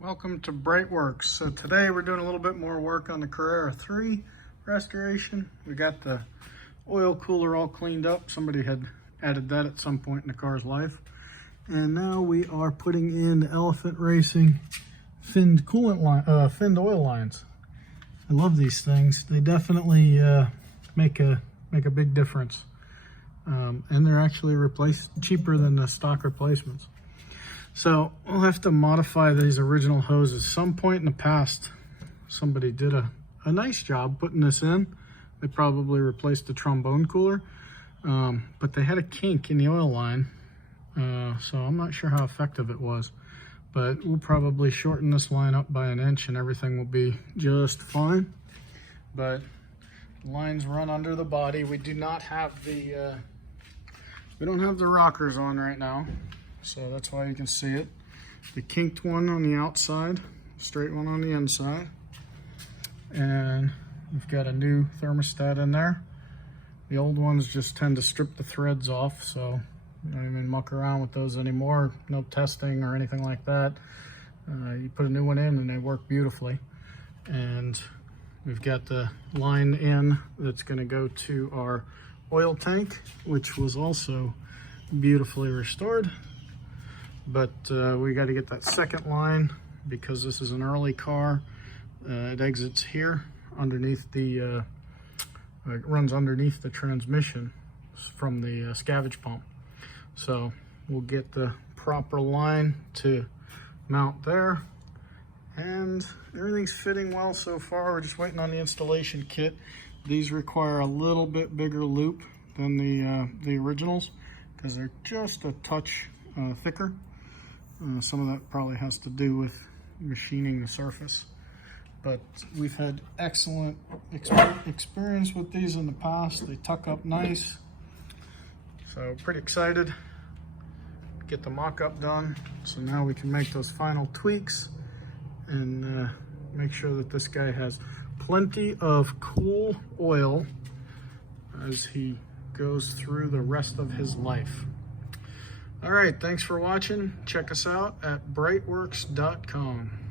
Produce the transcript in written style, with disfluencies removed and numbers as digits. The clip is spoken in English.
Welcome to BreitWerks. So today we're doing a little bit more work on the Carrera 3 restoration. We got the oil cooler all cleaned up. Somebody had added that at some point in the car's life. And now we are putting in the Elephant Racing finned coolant line, finned oil lines. I love these things. They definitely make a big difference. And they're actually cheaper than the stock replacements. So we'll have to modify these original hoses. Some point in the past, somebody did a nice job putting this in. They probably replaced the trombone cooler, but they had a kink in the oil line. So I'm not sure how effective it was, but we'll probably shorten this line up by an inch and everything will be just fine. But lines run under the body. We do not have the, we don't have the rockers on right now. So that's why you can see it. The kinked one on the outside, straight one on the inside. And we've got a new thermostat in there. The old ones just tend to strip the threads off, so you don't even muck around with those anymore. No testing or anything like that. You put a new one in and they work beautifully. And we've got the line in that's gonna go to our oil tank, which was also beautifully restored. But we got to get that second line because this is an early car. It exits here underneath the, it runs underneath the transmission from the scavenge pump. So we'll get the proper line to mount there. And everything's fitting well so far. We're just waiting on the installation kit. These require a little bit bigger loop than the originals because they're just a touch thicker. Some of that probably has to do with machining the surface, but we've had excellent experience with these in the past. They tuck up nice, so pretty excited to get the mock-up done. So now we can make those final tweaks and make sure that this guy has plenty of cool oil as he goes through the rest of his life. All right, thanks for watching. Check us out at breitwerks.com.